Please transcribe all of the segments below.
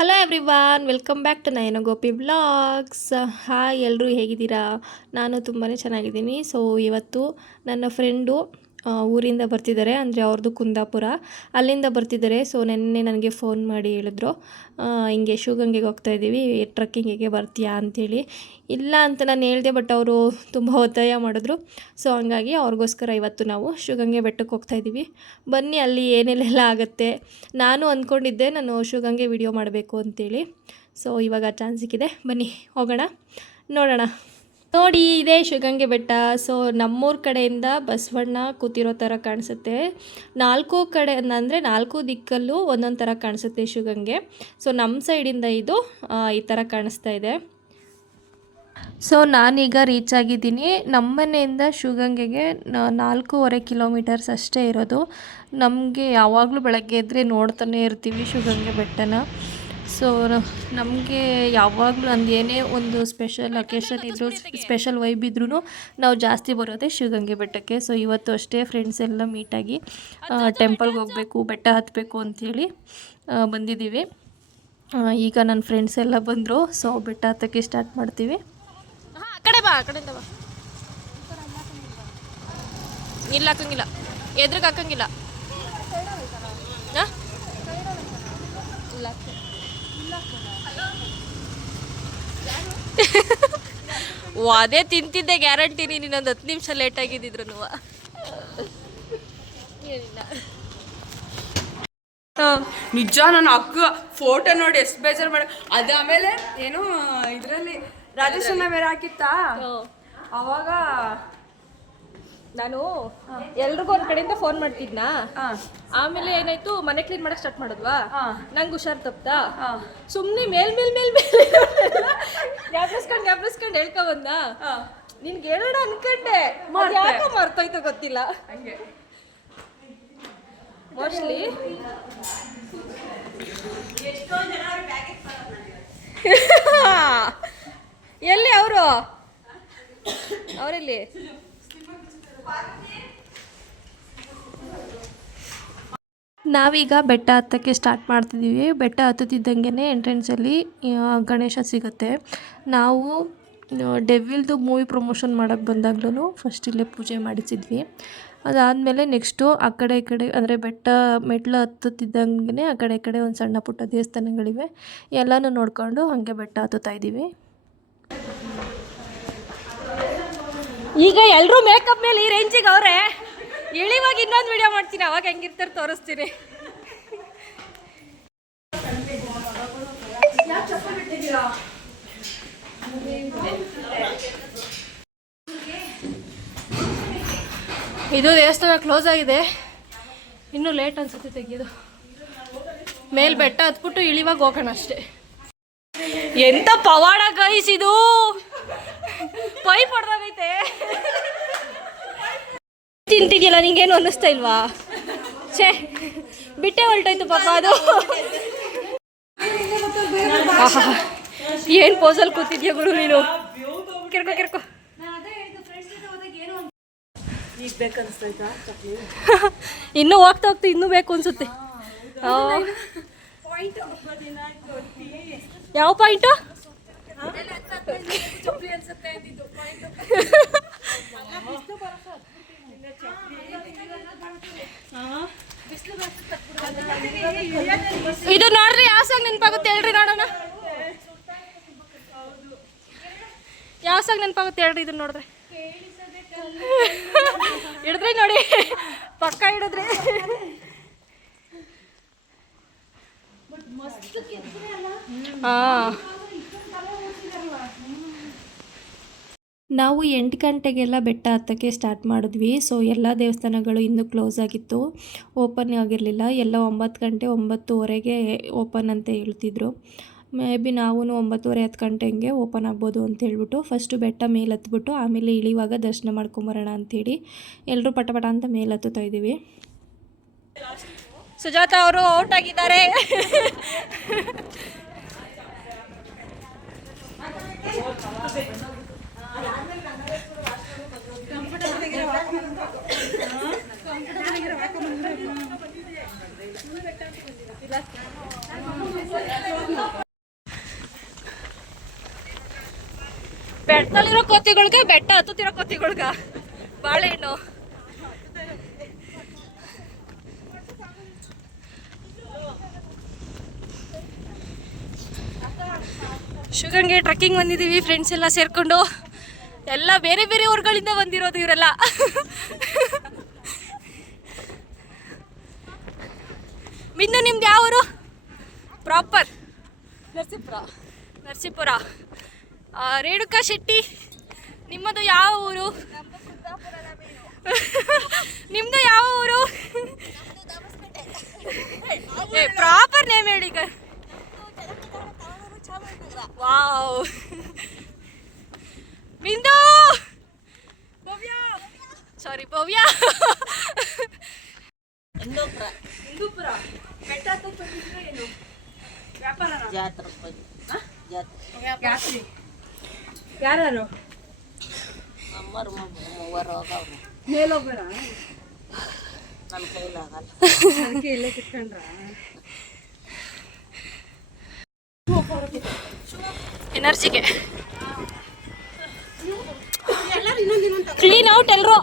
Hello everyone, welcome back to Nayana Gopi vlogs. Hi, ಎಲ್ಲರೂ ಹೇಗಿದ್ದೀರಾ? ನಾನು ತುಂಬಾ ಚೆನ್ನಾಗಿದ್ದೀನಿ. ಸೊ ಇವತ್ತು ನನ್ನ ಫ್ರೆಂಡು ಊರಿಂದ ಬರ್ತಿದ್ದಾರೆ, ಅಂದರೆ ಅವ್ರದ್ದು ಕುಂದಾಪುರ, ಅಲ್ಲಿಂದ ಬರ್ತಿದ್ದಾರೆ. ಸೊ ನೆನ್ನೆ ನನಗೆ ಫೋನ್ ಮಾಡಿ ಹೇಳಿದ್ರು, ಹಿಂಗೆ ಶಿವಗಂಗೆಗೆ ಹೋಗ್ತಾಯಿದ್ದೀವಿ, ಟ್ರಕ್ಕಿಂಗಿಗೆ ಬರ್ತೀಯಾ ಅಂಥೇಳಿ. ಇಲ್ಲ ಅಂತ ನಾನು ಹೇಳಿದೆ, ಬಟ್ ಅವರು ತುಂಬ ಒತ್ತಾಯ ಮಾಡಿದ್ರು. ಸೊ ಹಂಗಾಗಿ ಅವ್ರಿಗೋಸ್ಕರ ಇವತ್ತು ನಾವು ಶಿವಗಂಗೆ ಬೆಟ್ಟಕ್ಕೆ ಹೋಗ್ತಾಯಿದ್ದೀವಿ. ಬನ್ನಿ, ಅಲ್ಲಿ ಏನೆಲ್ಲ ಆಗುತ್ತೆ. ನಾನು ಅಂದ್ಕೊಂಡಿದ್ದೆ ನಾನು ಶಿವಗಂಗೆ ವಿಡಿಯೋ ಮಾಡಬೇಕು ಅಂತೇಳಿ. ಸೊ ಇವಾಗ ಚಾನ್ಸ್ ಸಿಕ್ಕಿದೆ, ಬನ್ನಿ ಹೋಗೋಣ, ನೋಡೋಣ. ನೋಡಿ, ಇದೇ ಶಿವಗಂಗೆ ಬೆಟ್ಟ. ಸೊ ನಮ್ಮೂರ ಕಡೆಯಿಂದ ಬಸವಣ್ಣ ಕೂತಿರೋ ಥರ ಕಾಣಿಸುತ್ತೆ. ನಾಲ್ಕು ಕಡೆ ಅಂದರೆ ನಾಲ್ಕು ದಿಕ್ಕಲ್ಲೂ ಒಂದೊಂದು ಥರ ಕಾಣಿಸುತ್ತೆ ಶಿವಗಂಗೆ. ಸೊ ನಮ್ಮ ಸೈಡಿಂದ ಇದು ಈ ಥರ ಕಾಣಿಸ್ತಾ ಇದೆ. ಸೊ ನಾನೀಗ ರೀಚ್ ಆಗಿದ್ದೀನಿ. ನಮ್ಮ ಮನೆಯಿಂದ ಶಿವಗಂಗೆಗೆ 4.5 ಕಿಲೋಮೀಟರ್ಸ್ ಅಷ್ಟೇ ಇರೋದು. ನಮಗೆ ಯಾವಾಗಲೂ ಬೆಳಗ್ಗೆ ಎದ್ದರೆ ನೋಡ್ತಾನೆ ಇರ್ತೀವಿ ಶಿವಗಂಗೆ ಬೆಟ್ಟನ. ಸೊ ನಮಗೆ ಯಾವಾಗಲೂ ಏನೇ ಒಂದು ಸ್ಪೆಷಲ್ ಅಕೇಶನ್ ಇದ್ದರೂ, ಸ್ಪೆಷಲ್ ವೈಬ್ ಇದ್ರೂ ನಾವು ಜಾಸ್ತಿ ಬರೋದೇ ಶಿವಗಂಗೆ ಬೆಟ್ಟಕ್ಕೆ. ಸೊ ಇವತ್ತು ಅಷ್ಟೇ ಫ್ರೆಂಡ್ಸ್ ಎಲ್ಲ ಮೀಟಾಗಿ ಟೆಂಪಲ್ಗೆ ಹೋಗಬೇಕು, ಬೆಟ್ಟ ಹತ್ತಬೇಕು ಅಂಥೇಳಿ ಬಂದಿದ್ದೀವಿ. ಈಗ ನನ್ನ ಫ್ರೆಂಡ್ಸ್ ಎಲ್ಲ ಬಂದರು. ಸೊ ಬೆಟ್ಟ ಹತ್ತಕ್ಕೆ ಸ್ಟಾರ್ಟ್ ಮಾಡ್ತೀವಿ. ಕಡೆ ಬಾ, ಕಡೆಯಿಂದ ಬಾ. ಇಲ್ಲ ಹಾಕಂಗಿಲ್ಲ, ಎದ್ರಿಗೆ ಹಾಕಂಗಿಲ್ಲ. ಅದೇ ತಿಂತಿದ್ದೆ ಗ್ಯಾರಂಟಿ. ನೀನೊಂದು 10 ನಿಮಿಷ ಲೇಟ್ ಆಗಿದ್ದಿದ್ರು. ನಿಜ, ನನ್ನ ಅಕ್ಕ ಫೋಟೋ ನೋಡಿ ಎಷ್ಟು ಬೇಜಾರು ಮಾಡ. ಅದು ಆಮೇಲೆ ಏನೋ ಇದರಲ್ಲಿ ರಾಜೇಶನ್ನ ಬೇರೆ ಹಾಕಿತ್ತಾ, ಅವಾಗ ನಾನು ಎಲ್ರಿಗೂ ಒಂದು ಕಡೆಯಿಂದ ಫೋನ್ ಮಾಡ್ತಿದ್ನಾ. ಆಮೇಲೆ ಏನಾಯ್ತು, ಮನೆ ಕ್ಲೀನ್ ಮಾಡಕ್ ಸ್ಟಾರ್ಟ್ ಮಾಡಿದ್ವಾ. ನಂಗೆ ಹುಷಾರ್ ತಪ್ತಾ, ಸುಮ್ಮನೆ ಮೇಲ್ ಗ್ಯಾಪ್ರಿಸ್ಕೊಂಡು ಹೇಳ್ಕೊ ಬಂದ. ನಿನ್ಗೆ ಹೇಳೋಣ ಅನ್ಕಂಡೆ, ಯಾಕೋ ಮರ್ತೋಯ್ತು ಗೊತ್ತಿಲ್ಲ. ಹಂಗೆ ಮೋಸ್ಟ್ಲಿ ಎಲ್ಲಿ ಅವರೆಲ್ಲಿ ನಾವೀಗ ಬೆಟ್ಟ ಹತ್ತಕ್ಕೆ ಸ್ಟಾರ್ಟ್ ಮಾಡ್ತಿದ್ದೀವಿ. ಬೆಟ್ಟ ಹತ್ತುತ್ತಿದ್ದಂಗೆ ಎಂಟ್ರೆನ್ಸಲ್ಲಿ ಗಣೇಶ ಸಿಗುತ್ತೆ. ನಾವು ಡೆವಿಲ್ದು ಮೂವಿ ಪ್ರಮೋಷನ್ ಮಾಡೋಕ್ಕೆ ಬಂದಾಗ್ಲೂ ಫಸ್ಟ್ ಇಲ್ಲೇ ಪೂಜೆ ಮಾಡಿಸಿದ್ವಿ. ಅದಾದಮೇಲೆ ನೆಕ್ಸ್ಟು ಆ ಕಡೆ ಈ ಕಡೆ, ಅಂದರೆ ಬೆಟ್ಟ ಮೆಟ್ಲು ಹತ್ತುತ್ತಿದ್ದಂಗೆ ಆ ಕಡೆ ಈ ಕಡೆ ಒಂದು ಸಣ್ಣ ಪುಟ್ಟ ದೇವಸ್ಥಾನಗಳಿವೆ. ಎಲ್ಲನೂ ನೋಡಿಕೊಂಡು ಹಾಗೆ ಬೆಟ್ಟ ಹತ್ತುತ್ತಾ ಇದ್ದೀವಿ. ಈಗ ಎಲ್ಲರೂ ಮೇಕಪ್ ಮೇಲೆ ಈ ರೇಂಜಿಗೆ ಅವರೇ. ಇಳಿವಾಗ ಇನ್ನೊಂದು ವಿಡಿಯೋ ಮಾಡ್ತೀನಿ, ಅವಾಗ ಹೆಂಗಿರ್ತಾರೆ ತೋರಿಸ್ತೀನಿ. ಇದು ದೇವಸ್ಥಾನ ಕ್ಲೋಸ್ ಆಗಿದೆ, ಇನ್ನೂ ಲೇಟ್ ಅನ್ಸುತ್ತೆ ತೆಗಿಯೋದು. ಮೇಲ್ ಬೆಟ್ಟ ಹತ್ಬಿಟ್ಟು ಇಳಿವಾಗ ಹೋಗೋಣ ಅಷ್ಟೇ. ಎಂತ ಪವಾಡ ಗೈಸ್ ಇದು, ಪೈಪ್ ಹೊಡೆದಾಗೈತೆ. ತಿಂತಿದ್ಯಲ್ಲ, ನಿಂಗೇನು ಅನ್ನಿಸ್ತಾ ಇಲ್ವಾ? ಛೇ, ಬಿಟ್ಟೆ ಹೊಲ್ಟೋಯ್ತು ಪಾಪ ಅದು. ಏನು ಪೋಸಲ್ಲಿ ಕೂತಿದ್ಯಾ ಗುರು ನೀನು. ಕಿರ್ಕೋ ಇನ್ನೂ ಹೋಗ್ತಾ ಇನ್ನೂ ಬೇಕು ಅನ್ಸುತ್ತೆ. ಯಾವ ಪಾಯಿಂಟು? ಇದು ನೋಡ್ರಿ, ಯಾವ ಸಾಂಗ್ ನೆನಪಾಗುತ್ತೆ ಹೇಳ್ರಿ ನೋಡೋಣ. ಯಾವ ಸಾಂಗ್ ನೆನಪಾಗುತ್ತೆ ಹೇಳ್ರಿ ಇದನ್ನ ನೋಡ್ರಿ. ಹಿಡಿದ್ರಿ ನೋಡಿ, ಪಕ್ಕ ಹಿಡಿದ್ರಿ. ನಾವು 8 ಗಂಟೆಗೆಲ್ಲ ಬೆಟ್ಟ ಹತ್ತಕ್ಕೆ ಸ್ಟಾರ್ಟ್ ಮಾಡಿದ್ವಿ. ಸೊ ಎಲ್ಲ ದೇವಸ್ಥಾನಗಳು ಇನ್ನೂ ಕ್ಲೋಸ್ ಆಗಿತ್ತು, ಓಪನ್ ಆಗಿರಲಿಲ್ಲ. ಎಲ್ಲ 9 ಗಂಟೆ 9:30ಗೆ ಓಪನ್ ಅಂತ ಹೇಳ್ತಿದ್ರು. ಮೇ ಬಿ ನಾವು 9:30-10 ಗಂಟೆ ಹಂಗೆ ಓಪನ್ ಆಗ್ಬೋದು ಅಂತ ಹೇಳ್ಬಿಟ್ಟು ಫಸ್ಟು ಬೆಟ್ಟ ಮೇಲೆ ಹತ್ಬಿಟ್ಟು ಆಮೇಲೆ ಇಳಿಯುವಾಗ ದರ್ಶನ ಮಾಡ್ಕೊಂಬರೋಣ ಅಂಥೇಳಿ ಎಲ್ಲರೂ ಪಟ ಅಂತ ಮೇಲೆ ಹತ್ತುತ್ತಾ ಇದ್ದೀವಿ. ಸುಜಾತ ಅವರು ಔಟ್ ಆಗಿದ್ದಾರೆ. ಬೆಟ್ಟದಲ್ಲಿರೋ ಕೋತಿಗಳ್ಗೆ ಬೆಟ್ಟ ಹತ್ತುತ್ತಿರೋ ಕೋತಿಗಳ್ಗ ಬಾಳೆಹಣ್ಣು. ಶಿವಗಂಗೆ ಟ್ರೆಕ್ಕಿಂಗ್ ಬಂದಿದ್ದೀವಿ ಫ್ರೆಂಡ್ಸ್ ಎಲ್ಲ ಸೇರ್ಕೊಂಡು. ಎಲ್ಲ ಬೇರೆ ಬೇರೆ ಊರುಗಳಿಂದ ಬಂದಿರೋದು ಇವರೆಲ್ಲ. ಮಿನ್ನು ನಿಮ್ದು ಯಾವ ಊರು? ಪ್ರಾಪರ್ ನರಸೀಪುರ. ರೇಣುಕಾ ಶೆಟ್ಟಿ ನಿಮ್ಮದು ಯಾವ ಊರು? ನಿಮ್ಮದು ಯಾವ ಊರು? ಪ್ರಾಪರ್ ನೇಮ್ ಹೇಳಿ. ವಾವ್. ಬಿಂದು ಸಾರಿ ಭವ್ಯ. ಹಿಂದೂಪುರ ಬೆಟ್ಟ ಹತ್ತಕ್ಕೆ ಬಂದಿದ್ರೆ ಏನು ವ್ಯಾಪಾರ? ಜಾತ್ರೆ. ಯಾರು ಮೇಲೊಬ್ಬರ ಅದಕ್ಕೆ ಇಲ್ಲೇ ಕಿತ್ಕೊಂಡ್ರ. ಎನರ್ಜಿಗೆ ಕ್ಲೀನ್ ಔಟ್ ಎಲ್ಲರೂ.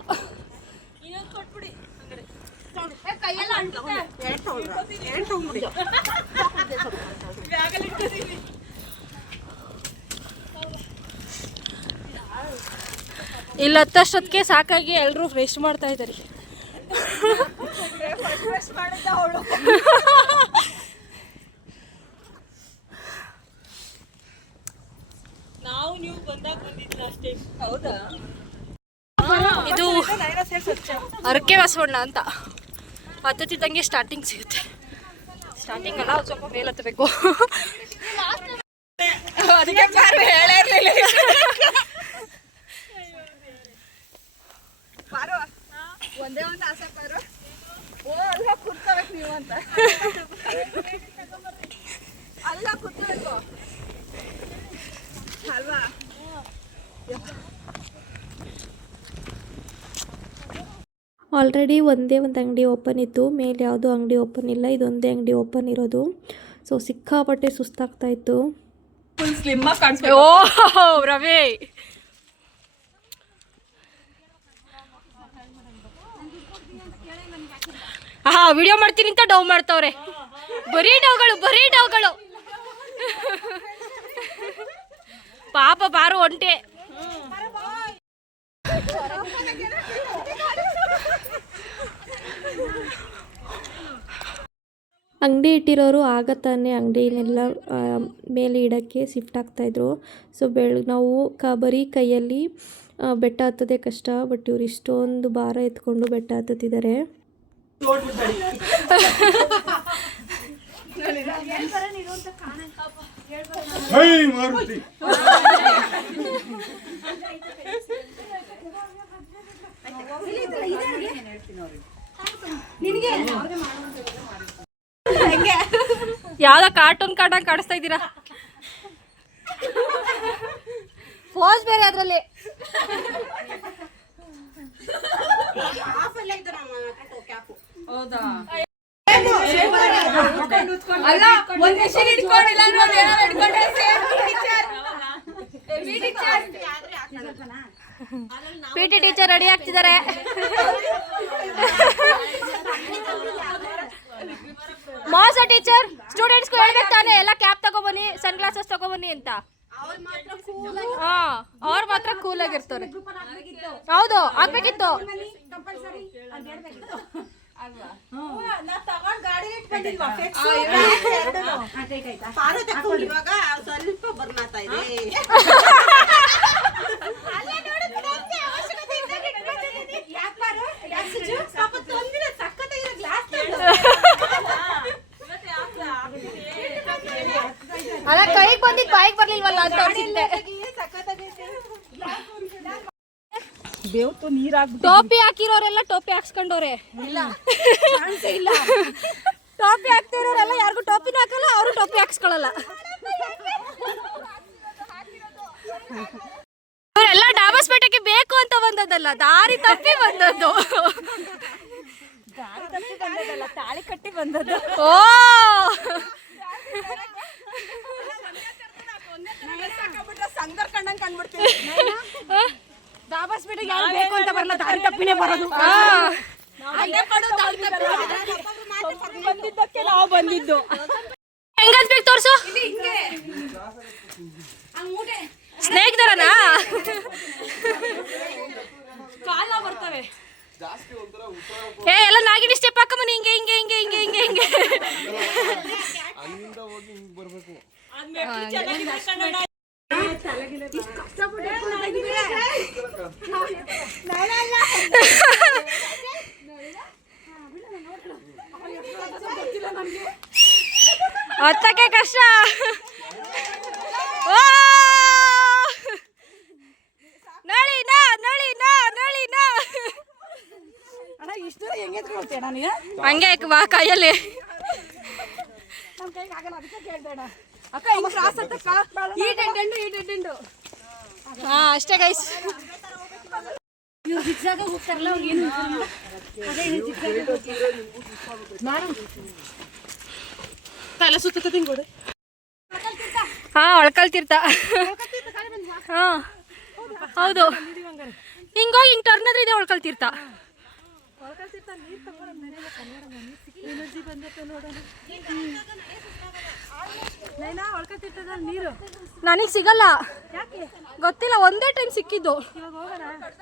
ಇಲ್ಲಿ ಹತ್ತಷ್ಟೊತ್ತಿಗೆ ಸಾಕಾಗಿ ಎಲ್ಲರೂ ರೆಸ್ಟ್ ಮಾಡ್ತಾ ಇದ್ದಾರೆ. ನಾವು ನೀವು ಬಂದಾಗ ಬಂದಿದ್ದಿಲ್ಲ ಅಷ್ಟೇ. ಹೌದಾ? ಇದು ಅರಕೆ ಬಸವಣ್ಣ ಅಂತ. ಹತ್ತುತ್ತಿದ್ದಂಗೆ ಸ್ಟಾರ್ಟಿಂಗ್ ಸಿಗುತ್ತೆ. ಸ್ಟಾರ್ಟಿಂಗ್ ಅಲ್ಲ, ಸ್ವಲ್ಪ ಮೇಲೆ ಹತ್ತಬೇಕು. ಅದಕ್ಕೆ ಹೇಳೇ ಇರಲಿಲ್ಲ. ಒಂದೇ ಒಂದು ಆಸೆ ಪಾರು, ಓ ಅಲ್ಲ ಕೂತ್ಕೋಬೇಕು ನೀವು ಅಂತ. ಅಲ್ಲ ಕೂತ್ಕೋಬೇಕು ಅಲ್ವಾ? ಆಲ್ರೆಡಿ ಒಂದೇ ಒಂದು ಅಂಗಡಿ ಓಪನ್ ಇತ್ತು, ಮೇಲೆ ಯಾವುದೂ ಅಂಗಡಿ ಓಪನ್ ಇಲ್ಲ. ಇದೊಂದೇ ಅಂಗಡಿ ಓಪನ್ ಇರೋದು. ಸೊ ಸಿಕ್ಕಾಪಟ್ಟೆ ಸುಸ್ತಾಗ್ತಾಯಿತ್ತು. ಫುಲ್ ಸ್ಲಿಮ್ಮಾಗಿ ಕಾಣಿಸ್ಬೇಕು. ಓ ರವಿ, ವಿಡಿಯೋ ಮಾಡ್ತೀನಿ ಅಂತ ಡೌ ಮಾಡ್ತಾವ್ರೆ. ಬರೀ ಡೌಗಳು. ಪಾಪ ಬಾರು ಒಂಟೆ. ಅಂಗಡಿ ಇಟ್ಟಿರೋರು ಆಗ ತಾನೇ ಅಂಗಡಿನೆಲ್ಲ ಮೇಲೆ ಇಡೋಕ್ಕೆ ಶಿಫ್ಟ್ ಆಗ್ತಾಯಿದ್ರು. ಸೊ ನಾವು ಬರೀ ಕೈಯಲ್ಲಿ ಬೆಟ್ಟ ಹತ್ತೋದೇ ಕಷ್ಟ, ಬಟ್ ಇವ್ರು ಇಷ್ಟೊಂದು ಭಾರ ಎತ್ಕೊಂಡು ಬೆಟ್ಟ ಹತ್ತುತ್ತಿದ್ದಾರೆ. ಯಾವ್ದೋ ಕಾರ್ಟೂನ್ ಕಾಣಿಸ್ತಾ ಇದ್ದೀರಾ? ಪೋಸ್ ಬೇರೆ ಅದ್ರಲ್ಲಿ. ಹೌದಾ? ಅಲ್ಲ ಒಂದ್ ಮಿಷನ್ ಇಟ್ಕೊಂಡಿಲ್ಲ ಪಿಟಿ ಟೀಚರ್ ರೆಡಿ ಆಗ್ತಿದ್ದಾರೆ. ಮಾಸ ಟೀಚರ್ ಸ್ಟೂಡೆಂಟ್ಸ್ಗೂ ಹೇಳ್ಬೇಕು ತಾನೆ, ಎಲ್ಲ ಕ್ಯಾಪ್ ತಗೊಬನ್ನಿ, ಸನ್ ಗ್ಲಾಸಸ್ ತಗೊಬನ್ನಿ ಅಂತ. ಅವ್ರು ಮಾತ್ರ ಕೂಲ್ ಆಗಿರ್ತಾರೆ. ಹೌದು, ಆಗ್ಬೇಕಿತ್ತು. ಸ್ವಲ್ಪ ಬರ್ನಾತಾ ಇದೆ. ಅಲ್ಲ, ಕೈಗೆ ಬಂದಿದ್ದು ಬಾಯಿಗೆ ಬರ್ಲಿಲ್ವಲ್ಲ ಅಂತ ಅನ್ಸುತ್ತೆ. ಟೋಪಿ ಹಾಕಿರೋರೆಲ್ಲ ಟೋಪಿ ಹಾಕ್ಸ್ಕೊಂಡವ್ರೆ. ಇಲ್ಲ ಟೋಪಿ ಹಾಕ್ತಿರೋರೆಲ್ಲ ಯಾರಿಗೂ ಟೋಪಿನೂ ಹಾಕಲ್ಲ, ಅವರು ಟೋಪಿ ಹಾಕ್ಸ್ಕೊಳ್ಳಲ್ಲ. ಇವರೆಲ್ಲ ಡಾಬಸ್ಪೇಟೆಗೆ ಬೇಕು ಅಂತ ಬಂದದ್ದಲ್ಲ, ದಾರಿ ತಪ್ಪಿ ಬಂದದ್ದು. ತಾಳಿ ಕಟ್ಟಿ ಬಂದದ್ದು. ಓ ಸಂದರ್ ಕಂಡಂಗ ಬೇಕು ಅಂತ ಬರಲ್ಲ, ದಾರಿ ತಪ್ಪಿನೇ ಬರೋದು. ಬಂದಿದ್ದಕ್ಕೆ ನಾವು ಬಂದಿದ್ದು. ಹೆಂಗನ್ಸ್ಬೇಕು ತೋರ್ಸು. ಸ್ನೇಕ್ ತರನಾ ಕಾಲ ಬರ್ತವೆ. ಏ ಎಲ್ಲ ನಾಗಿನಿ ಸ್ಟೆಪ್ ಹಾಕಮ್ಮ ಹಿಂಗೆ ಹಿಂಗೆ ಹಿಂಗೆ ಹಿಂಗೆ ಹಿಂಗೆ ಹಿಂಗೆ ಹತ್ತಕ್ಕೆ ಕಷ್ಟ. ನಳಿನಾ ನಳಿನಾ ನಳಿನಾ ಹಂಗೆ ಬಾ ಕೈಯಲ್ಲಿ. ಹಾ ಅಷ್ಟೇ ಗೈಸ್. ತಲೆ ಸುತ್ತ ತಿಂಗೋಡೆ. ಹಾ ಒಳ್ಕಲ್ತಿರ್ತ. ಹಾ ಹೌದು, ಹಿಂಗೋಗಿ ಹಿಂಗೆ ಟರ್ನ್ ಆದ್ರೆ ಇದೆ ಒಳ್ಕಲ್ತಿರ್ತ. ನನಗೆ ಸಿಗಲ್ಲ, ಗೊತ್ತಿಲ್ಲ, ಒಂದೇ ಟೈಮ್ ಸಿಕ್ಕಿದ್ದು.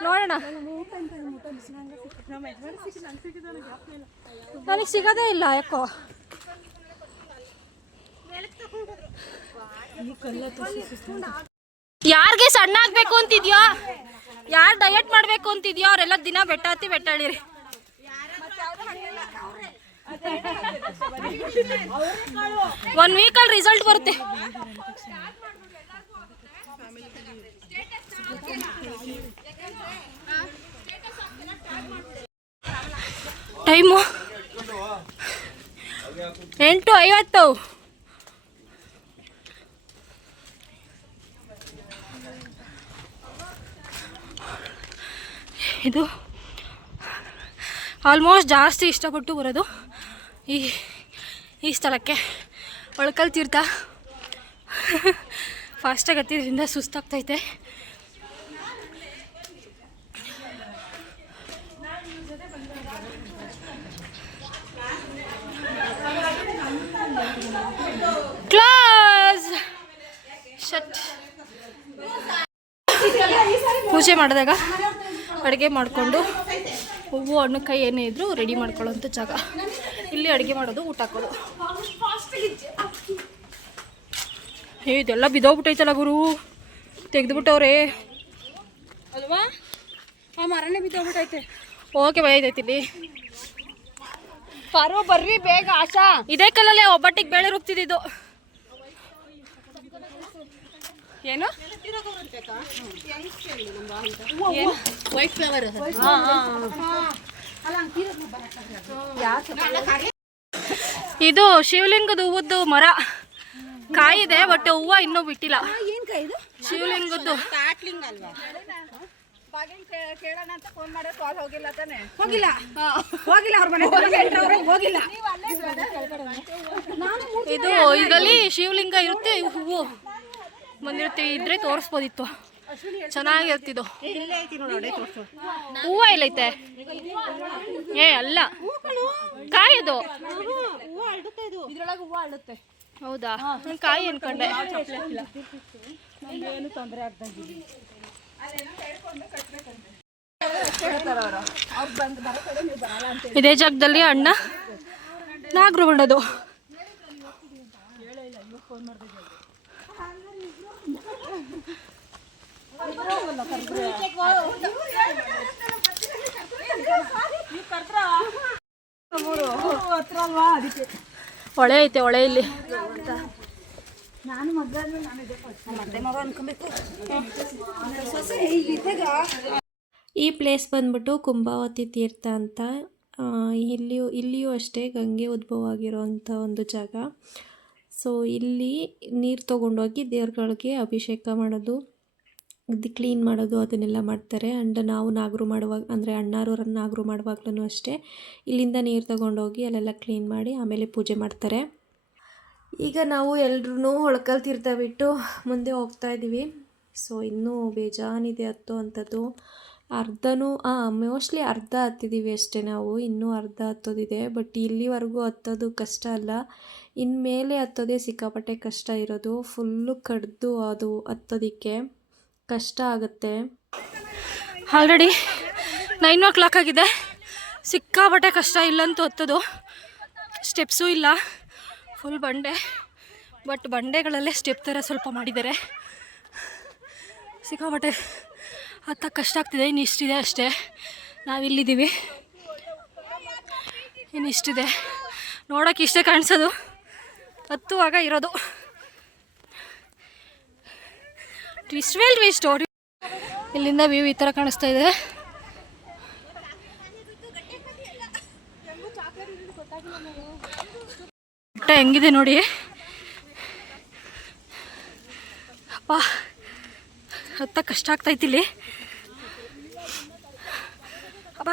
ನೋಡೋಣ. ನನಗೆ ಸಿಗೋದೇ ಇಲ್ಲ ಯಾಕೋ. ಯಾರಿಗೆ ಸಣ್ಣ ಆಗ್ಬೇಕು ಅಂತಿದ್ಯೋ, ಯಾರು ಡಯಟ್ ಮಾಡ್ಬೇಕು ಅಂತಿದ್ಯೋ ಅವರೆಲ್ಲ ದಿನ ಬೆಟ್ಟಾತಿ ಬೆಟ್ಟಾಳಿರಿ. ಒನ್ ವೀಕಲ್ಲಿ ರಿಸಲ್ಟ್ ಬರುತ್ತೆ. ಟೈಮು 8:50. ಇದು ಆಲ್ಮೋಸ್ಟ್ ಜಾಸ್ತಿ ಇಷ್ಟಪಟ್ಟು ಬರೋದು ಈ ಸ್ಥಳಕ್ಕೆ. ಒಳ್ಕಲ್ ತೀರ್ಥ ಫಾಸ್ಟಾಗಿ ಹತ್ತಿದ್ರಿಂದ ಸುಸ್ತಾಗ್ತೈತೆ. Close shut. ಪೂಜೆ ಮಾಡಿದಾಗ ಅಡುಗೆ ಮಾಡಿಕೊಂಡು ಹೂವು ಹಣ್ಣು ಕೈ ಏನೇ ಇದ್ರೂ ರೆಡಿ ಮಾಡ್ಕೊಳ್ಳೋಂಥ ಜಾಗ. ಇಲ್ಲಿ ಅಡುಗೆ ಮಾಡೋದು, ಊಟ ಹಾಕೋದು. ಇದೆಲ್ಲ ಬಿದ್ದೋಗ್ಬಿಟ್ಟೈತಲ್ಲ ಗುರು, ತೆಗೆದುಬಿಟ್ಟವ್ರೆ ಅಲ್ವಾ? ಆ ಮರನೇ ಬಿದ್ದೋಗ್ಬಿಟ್ಟೈತೆ. ಓಕೆ ಬೈದೈತಿ ಇಲ್ಲಿ. ಪಾರು ಬರ್ರಿ ಬೇಗ. ಆಶಾ ಇದೇ ಕಲ್ಲಲ್ಲೇ ಒಬ್ಬಟ್ಟಿಗೆ ಬೇಳೆ ರುಬ್ತಿದ್ದು. ಏನು ವೈಟ್ ಫ್ಲವರ್. ಇದು ಶಿವಲಿಂಗದ ಹೂವದ್ದು ಮರ. ಕಾಯಿದೆ ಬಟ್ ಹೂವು ಇನ್ನೂ ಬಿಟ್ಟಿಲ್ಲ. ಶಿವಲಿಂಗದ್ದು. ಇದು ಇದರಲ್ಲಿ ಶಿವಲಿಂಗ ಇರುತ್ತೆ, ಹೂವು ಬಂದಿರ್ತೀವಿ ಇದ್ರೆ ತೋರಿಸ್ಬೋದಿತ್ತು, ಚೆನ್ನಾಗಿರ್ತಿದ್ದು. ಹೂವು ಎಲ್ಲೈತೆ? ಏ ಅಲ್ಲ, ಕಾಯಿದು. ಹೌದಾ? ನಾನು ಕಾಯಿ ಅನ್ಕೊಂಡೆ. ಇದೇ ಜಾಗದಲ್ಲಿ ಅಣ್ಣ ನಾಗರು ಬಣ್ಣದು. ಹೊಳೆ ಐತೆ, ಹೊಳೆ ಇಲ್ಲಿ. ಈ ಪ್ಲೇಸ್ ಬಂದ್ಬಿಟ್ಟು ಕುಂಭಾವತಿ ತೀರ್ಥ ಅಂತ. ಇಲ್ಲಿಯೂ ಅಷ್ಟೇ ಗಂಗೆ ಉದ್ಭವ ಆಗಿರೋವಂಥ ಒಂದು ಜಾಗ. ಸೊ ಇಲ್ಲಿ ನೀರು ತೊಗೊಂಡೋಗಿ ದೇವ್ರುಗಳಿಗೆ ಅಭಿಷೇಕ ಮಾಡೋದು, ಕ್ಲೀನ್ ಮಾಡೋದು ಅದನ್ನೆಲ್ಲ ಮಾಡ್ತಾರೆ. ಆ್ಯಂಡ್ ನಾವು ನಾಗರು ಮಾಡುವಾಗ, ಅಂದರೆ ಅಣ್ಣಾರು ನಾಗರು ಮಾಡುವಾಗ್ಲೂ ಅಷ್ಟೇ ಇಲ್ಲಿಂದ ನೀರು ತಗೊಂಡೋಗಿ ಅಲ್ಲೆಲ್ಲ ಕ್ಲೀನ್ ಮಾಡಿ ಆಮೇಲೆ ಪೂಜೆ ಮಾಡ್ತಾರೆ. ಈಗ ನಾವು ಎಲ್ರೂ ಒಳ್ಕಲ್ ತೀರ್ಥ ಬಿಟ್ಟು ಮುಂದೆ ಹೋಗ್ತಾ ಇದ್ದೀವಿ. ಸೊ ಇನ್ನೂ ಬೇಜಾನಿದೆ ಹತ್ತೋ ಅಂಥದ್ದು. ಮೋಸ್ಟ್ಲಿ ಅರ್ಧ ಹತ್ತಿದ್ದೀವಿ ಅಷ್ಟೇ ನಾವು, ಇನ್ನೂ ಅರ್ಧ ಹತ್ತೋದಿದೆ. ಬಟ್ ಇಲ್ಲಿವರೆಗೂ ಹತ್ತೋದು ಕಷ್ಟ ಅಲ್ಲ, ಇನ್ಮೇಲೆ ಹತ್ತೋದೇ ಸಿಕ್ಕಾಪಟ್ಟೆ ಕಷ್ಟ ಇರೋದು. ಫುಲ್ಲು ಕಡ್ದು ಅದು ಹತ್ತೋದಕ್ಕೆ ಕಷ್ಟ ಆಗುತ್ತೆ. ಆಲ್ರೆಡಿ 9 ಆಗಿದೆ. ಸಿಕ್ಕಾಪಟ್ಟೆ ಕಷ್ಟ, ಇಲ್ಲಂತೂ ಹತ್ತೋದು. ಸ್ಟೆಪ್ಸೂ ಇಲ್ಲ, ಫುಲ್ ಬಂಡೆ. ಬಟ್ ಬಂಡೆಗಳಲ್ಲೇ ಸ್ಟೆಪ್ ಥರ ಸ್ವಲ್ಪ ಮಾಡಿದ್ದಾರೆ. ಸಿಕ್ಕಾಪಟ್ಟೆ ಹತ್ತಕ್ಕೆ ಕಷ್ಟ ಆಗ್ತಿದೆ. ಇನ್ನು ಇಷ್ಟಿದೆ ಅಷ್ಟೇ, ನಾವಿಲ್ಲಿದ್ದೀವಿ. ಇನ್ನು ಇಷ್ಟಿದೆ, ನೋಡೋಕೆ ಇಷ್ಟೇ ಕಾಣಿಸೋದು, ಹತ್ತುವಾಗ ಇರೋದು ಟ್ವಿಸ್ಟ್. ಇಲ್ಲಿಂದ ವ್ಯೂ ಈ ಥರ ಕಾಣಿಸ್ತಾ ಇದೆ. ಬೆಟ್ಟ ಹೆಂಗಿದೆ ನೋಡಿ ಅಪ್ಪ, ಹತ್ತ ಕಷ್ಟ ಆಗ್ತೈತಿ ಇಲ್ಲಿ. ಅಪ್ಪ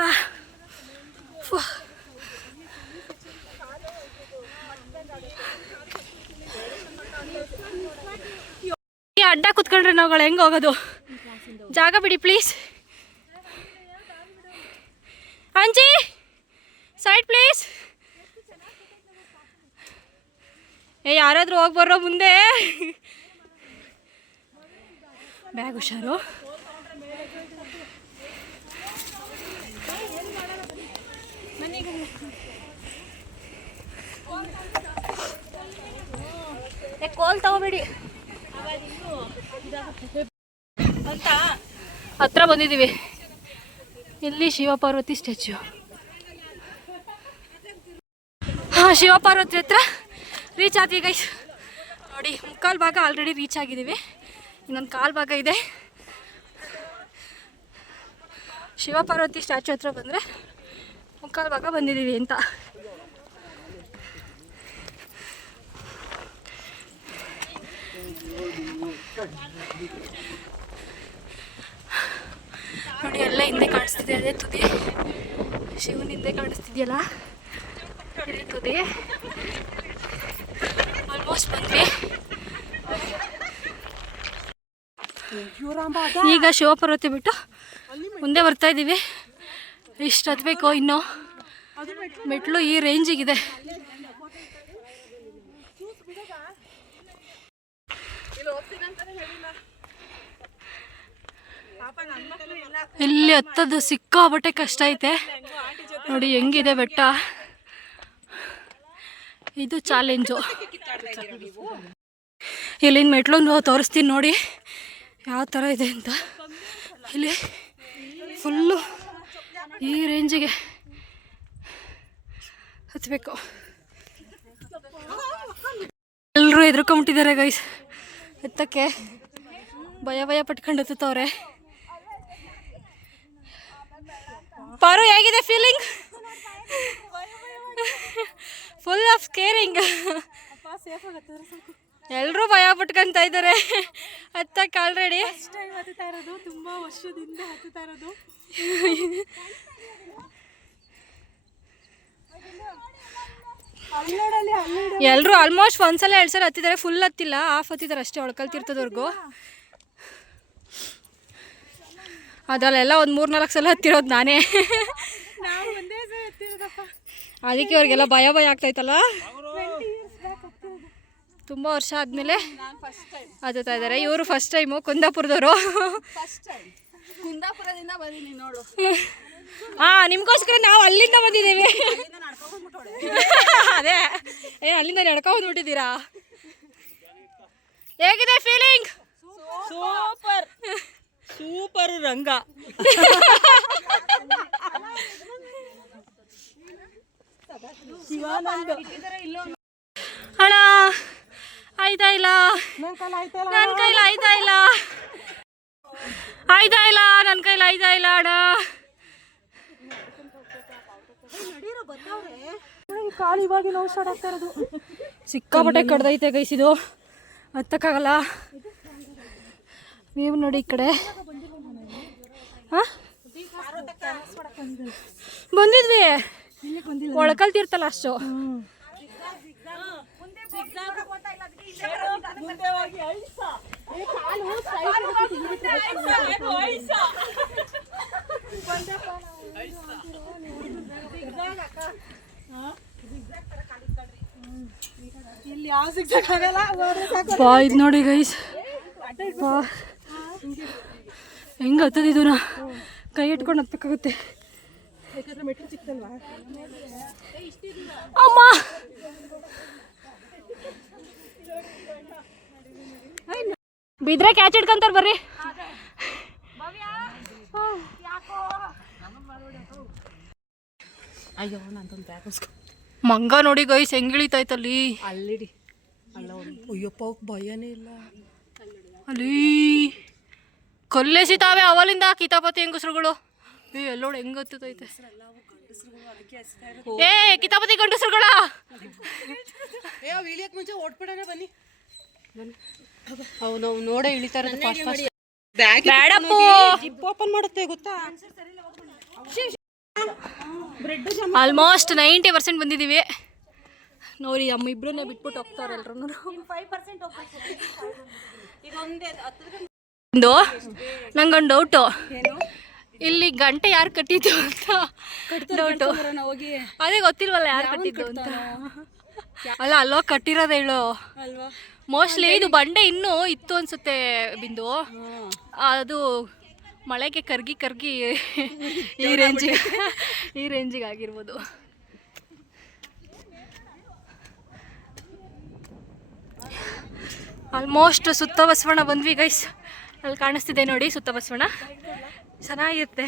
ಅಡ್ಡ ಕುತ್ಕೊಂಡ್ರೆ ನಾವುಗಳು ಹೆಂಗೆ ಹೋಗೋದು? ಜಾಗ ಬಿಡಿ ಪ್ಲೀಸ್. ಅಂಜಿ ಸೈಡ್ ಪ್ಲೀಸ್. ಯಾರಾದರೂ ಹೋಗಿ ಬರೋ ಮುಂದೆ. ಬ್ಯಾಗ್ ಹುಷಾರು. ಕೋಲ್ ತಗೋಬೇಡಿ ಅಂತ ಹತ್ರ ಬಂದಿದ್ದೀವಿ. ಇಲ್ಲಿ ಶಿವಪಾರ್ವತಿ ಸ್ಟ್ಯಾಚ್ಯೂ. ಶಿವಪಾರ್ವತಿ ಹತ್ರ ರೀಚ್ ಆದ್ವಿ ಗೈಸ್. ನೋಡಿ, ಮುಕ್ಕಾಲು ಭಾಗ ಆಲ್ರೆಡಿ ರೀಚ್ ಆಗಿದ್ದೀವಿ, ಇನ್ನೊಂದು ಕಾಲು ಭಾಗ ಇದೆ. ಶಿವಪಾರ್ವತಿ ಸ್ಟ್ಯಾಚ್ಯೂ ಹತ್ರ ಬಂದರೆ ಮುಕ್ಕಾಲು ಭಾಗ ಬಂದಿದ್ದೀವಿ ಅಂತ. ನೋಡಿ, ಎಲ್ಲ ಹಿಂದೆ ಕಾಣಿಸ್ತಿದೆ, ಅದೇ ತುದಿ. ಶಿವನ ಹಿಂದೆ ಕಾಣಿಸ್ತಿದೆಯಲ್ಲ, ಇಲ್ಲಿ ತುದಿ. ಆಲ್ಮೋಸ್ಟ್ ಬಂದ್ವಿ. ಈಗ ಶಿವಪಾರ್ವತಿ ಬಿಟ್ಟು ಮುಂದೆ ಬರ್ತಾ ಇದ್ದೀವಿ. ಇಷ್ಟು ಹತ್ಬೇಕು ಇನ್ನು. ಮೆಟ್ಲು ಈ ರೇಂಜಿಗಿದೆ. ಇಲ್ಲಿ ಹತ್ತದು ಸಿಕ್ಕಾಪಟ್ಟೆ ಕಷ್ಟ ಐತೆ. ನೋಡಿ ಹೆಂಗಿದೆ ಬೆಟ್ಟ. ಇದು ಚಾಲೆಂಜು. ಇಲ್ಲಿನ ಮೆಟ್ಲೊಂದು ತೋರಿಸ್ತೀನಿ ನೋಡಿ ಯಾವ ಥರ ಇದೆ ಅಂತ. ಇಲ್ಲಿ ಫುಲ್ಲು ಈ ರೇಂಜಿಗೆ ಹತ್ತಬೇಕು. ಎಲ್ಲರೂ ಹೆದರ್ಕೊಂಬಿಟ್ಟಿದ್ದಾರೆ ಗೈಸ್ ಎತ್ತಕ್ಕೆ. ಭಯ ಪಟ್ಕೊಂಡು ಹತ್ತುತ್ತವ್ರೆ. ಪಾರು, ಹೇಗಿದೆ ಫೀಲಿಂಗ್? Full of ಸ್ಕೇರಿಂಗ್. ಎಲ್ಲರೂ ಭಯ ಪಟ್ಕೊಂತ ಇದ್ದಾರೆ ಹತ್ತಕ್ಕೆ. ಆಲ್ರೆಡಿ ತುಂಬ ವರ್ಷದಿಂದ ಹತ್ತುತ್ತಾ ಇರೋದು. ಎಲ್ಲರೂ ಆಲ್ಮೋಸ್ಟ್ ಒಂದ್ಸಲ 2 ಸಲ ಹತ್ತಿದ್ದಾರೆ. ಫುಲ್ ಹತ್ತಿಲ್ಲ, ಹಾಫ್ ಹತ್ತಿದ್ದಾರೆ ಅಷ್ಟೇ, ಒಳಕಲ್ತಿರ್ತದವ್ರಿಗೂ. ಅದಲ್ಲೆಲ್ಲ ಒಂದು 3-4 ಸಲ ಹತ್ತಿರೋದು ನಾನೇ. ಅದಕ್ಕೆ ಅವ್ರಿಗೆಲ್ಲ ಭಯ ಆಗ್ತಾಯ್ತಲ್ಲ. ತುಂಬ ವರ್ಷ ಆದಮೇಲೆ ಹತ್ತುತ್ತಾ ಇದ್ದಾರೆ. ಇವರು ಫಸ್ಟ್ ಟೈಮು, ಕುಂದಾಪುರದವರು. ಕುಂದಾಪುರದಿಂದ ಬಂದಿನಿ ನೋಡು. ನಿಮ್ಗೋಸ್ಕರ ನಾವು ಅಲ್ಲಿಂದ ಬಂದಿದ್ದೀವಿ. ಅದೇ ಅಲ್ಲಿಂದ ನಡ್ಕೊಂಡು ಬಂದ್ಬಿಟ್ಟಿದ್ದೀರಾ. ಹೇಗಿದೆ ಫೀಲಿಂಗ್? ಸೂಪರ್ ರಂಗ. ಅಣ್ಣ ಆಯ್ತಾ ಇಲ್ಲ, ನನ್ನ ಕೈಲಿ ಆಯ್ತಾ ಇಲ್ಲ, ನನ್ನ ಕೈಲಿ ಆಯ್ತಾ ಇಲ್ಲ ಅಣ್ಣ. ಕಾಲು ಇವಾಗ ನೋವು ಸ್ಟಾರ್ಟ್ ಆಗ್ತಾ ಇರೋದು. ಸಿಕ್ಕಾಪಟ್ಟೆ ಕಡ್ದೈತೆ ಗೈಸ್, ಇದು ಹತ್ತಕ್ಕಾಗಲ್ಲ. ನೀವು ನೋಡಿ ಈ ಕಡೆ ಬಂದಿದ್ವಿ, ಒಳಕಲ್ತಿರ್ತಲ್ಲ ಅಷ್ಟು. ಇದು ನೋಡಿ ಗೈಸ್, ಹೆಂಗೆ ಹತ್ತದಿದ್ದು ನಾ ಕೈ ಇಟ್ಕೊಂಡು ಹತ್ತಬೇಕಾಗುತ್ತೆ. ಅಮ್ಮ ಬಿದ್ರೆ ಕ್ಯಾಚ್ ಇಟ್ಕೊಂತಾರೆ ಬರ್ರಿ. ಅಯ್ಯೋ ನಂದೊಂದು ಬ್ಯಾಗ್ ಮಂಗ ನೋಡಿ ಗೈಸ್ ಹೆಂಗ್ ಇಳಿತೈತಲ್ಲಿ. ಅಲ್ಲಿಡಿ ಅಯ್ಯಪ್ಪ ಭಯನೇ ಇಲ್ಲ. ಅಲ್ಲಿ ಕಲ್ಲೆಸಿತಾವೆ ಅವಲಿಂದ ಕಿತಾಪತಿ ಹೆಂಗಸ್ರುಗಳು. ಎಲ್ಲೋಡು ಹೆಂಗ್ ಹತ್ತೈತೆ. ಏ ಕಿತಾಪತಿ ಗಂಡಸ್ರುಗಳ ಇಳಿಯಕ್ ಮುಂಚೆ ಓಡ್ಬಿಡೋಣ ಬನ್ನಿ. ಅವ್ ನಾವು ನೋಡೇ ಇಳಿತಾ ಇರೋದು ಫಾಸ್ಟ್ ಫಾಸ್ಟ್. ಬೇಡಪ್ಪ, ಜಿಪ್ ಓಪನ್ ಮಾಡುತ್ತೆ ಗೊತ್ತಾ. ಆಲ್ಮೋಸ್ಟ್ 90% ಬಂದಿದ್ದೀವಿ ನೋಡಿ. ಅಮ್ಮ ಇಬ್ರನ್ನೇ ಬಿಟ್ಬಿಟ್ಟು ಹೋಗ್ತಾರೆ ಎಲ್ರು. ನಂಗೊಂದು ಡೌಟು, ಇಲ್ಲಿ ಗಂಟೆ ಯಾರು ಕಟ್ಟಿದ್ದು ಅಂತ ಡೌಟು. ಅದೇ ಗೊತ್ತಿಲ್ವಲ್ಲ ಯಾರು ಕಟ್ಟಿದ್ದು ಅಂತ. ಅಲ್ಲ ಅಲ್ವಾ ಕಟ್ಟಿರೋದು ಹೇಳು. ಮೋಸ್ಟ್ಲಿ ಇದು ಬಂಡೆ ಇನ್ನೂ ಇತ್ತು ಅನ್ಸುತ್ತೆ ಬಿಂದು. ಅದು ಮಳೆಗೆ ಕರ್ಗಿ ಈ ರೇಂಜಿಗೆ ಆಗಿರ್ಬೋದು. ಆಲ್ಮೋಸ್ಟ್ ಸುತ್ತ ಬಸವಣ್ಣ ಬಂದ್ವಿ ಗೈಸ್. ಅಲ್ಲಿ ಕಾಣಿಸ್ತಿದೆ ನೋಡಿ ಸುತ್ತ ಬಸವಣ್ಣ, ಚೆನ್ನಾಗಿರುತ್ತೆ.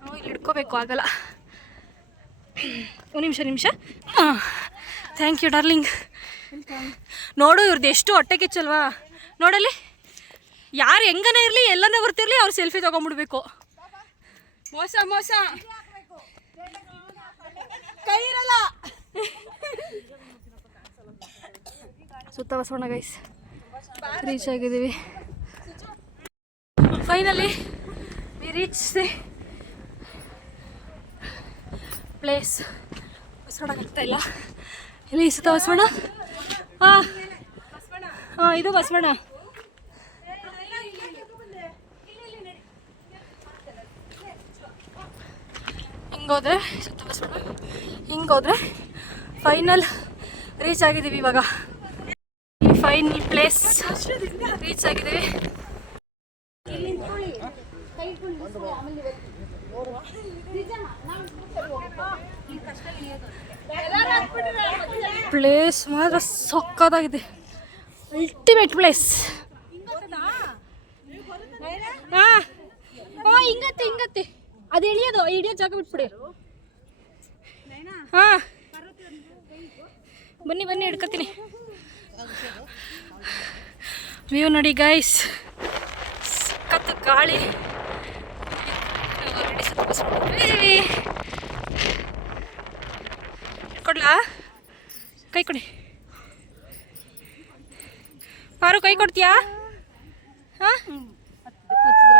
ನಾವು ಇಲ್ಲಿ ಹಿಡ್ಕೋಬೇಕು, ಆಗಲ್ಲ. ಒಂದು ನಿಮಿಷ. Thank you darling. ನೋಡು ಇವ್ರದ್ದು ಎಷ್ಟು ಹೊಟ್ಟೆ ಕಿಚ್ಚಲ್ವಾ ನೋಡಲ್ಲಿ. ಯಾರು ಹೆಂಗನೇ ಇರಲಿ ಎಲ್ಲನೇ ಬರ್ತಿರ್ಲಿ ಅವ್ರು ಸೆಲ್ಫಿ ತೊಗೊಂಡ್ಬಿಡ್ಬೇಕು. ಮೋಸ ಕೈ ಇರಲ್ಲ. ಸುತ್ತ ಬಸವಣ್ಣ ಗೈಸ್ ರೀಚ್ ಆಗಿದ್ದೀವಿ. Finally we reach the place. Basavanna ಆಗ್ತಾ ಇಲ್ಲ. ಇಲ್ಲಿ ಸುತ್ತ ಬಸವಣ್ಣ. ಹಾಂ ಇದು ಬಸವಣ್ಣ. ಹಿಂಗೋದ್ರೆ ಸುತ್ತ ಬಸವಣ್ಣ, ಹಿಂಗೋದ್ರೆ ಫೈನಲ್ ರೀಚ್ ಆಗಿದ್ದೀವಿ. ಇವಾಗ ಈ ಫೈನಲ್ ಪ್ಲೇಸ್ ರೀಚ್ ಆಗಿದ್ದೀವಿ. ಪ್ಲೇಸ್ ಮಾತ್ರ ಸಕ್ಕತ್ತಾಗಿದೆ, ಅಲ್ಟಿಮೇಟ್ ಪ್ಲೇಸ್. ಹಿಂಗತ್ತೆ ಅದು ಇಳಿಯೋ ಜಾಗ ಬಿಟ್ಬಿಡಿ. ಹಾಂ ಬನ್ನಿ ಹಿಡ್ಕೊತೀನಿ. ವ್ಯೂ ನೋಡಿ ಗೈಸ್, ಸಖತ್ತು ಗಾಳಿ. ಕೊಡ್ಲಾ? ಕೈ ಕೊಡಿ ಪಾರು, ಕೈ ಕೊಡ್ತೀಯಾ? ಹಾಂ ಹತ್ತಿದ್ರ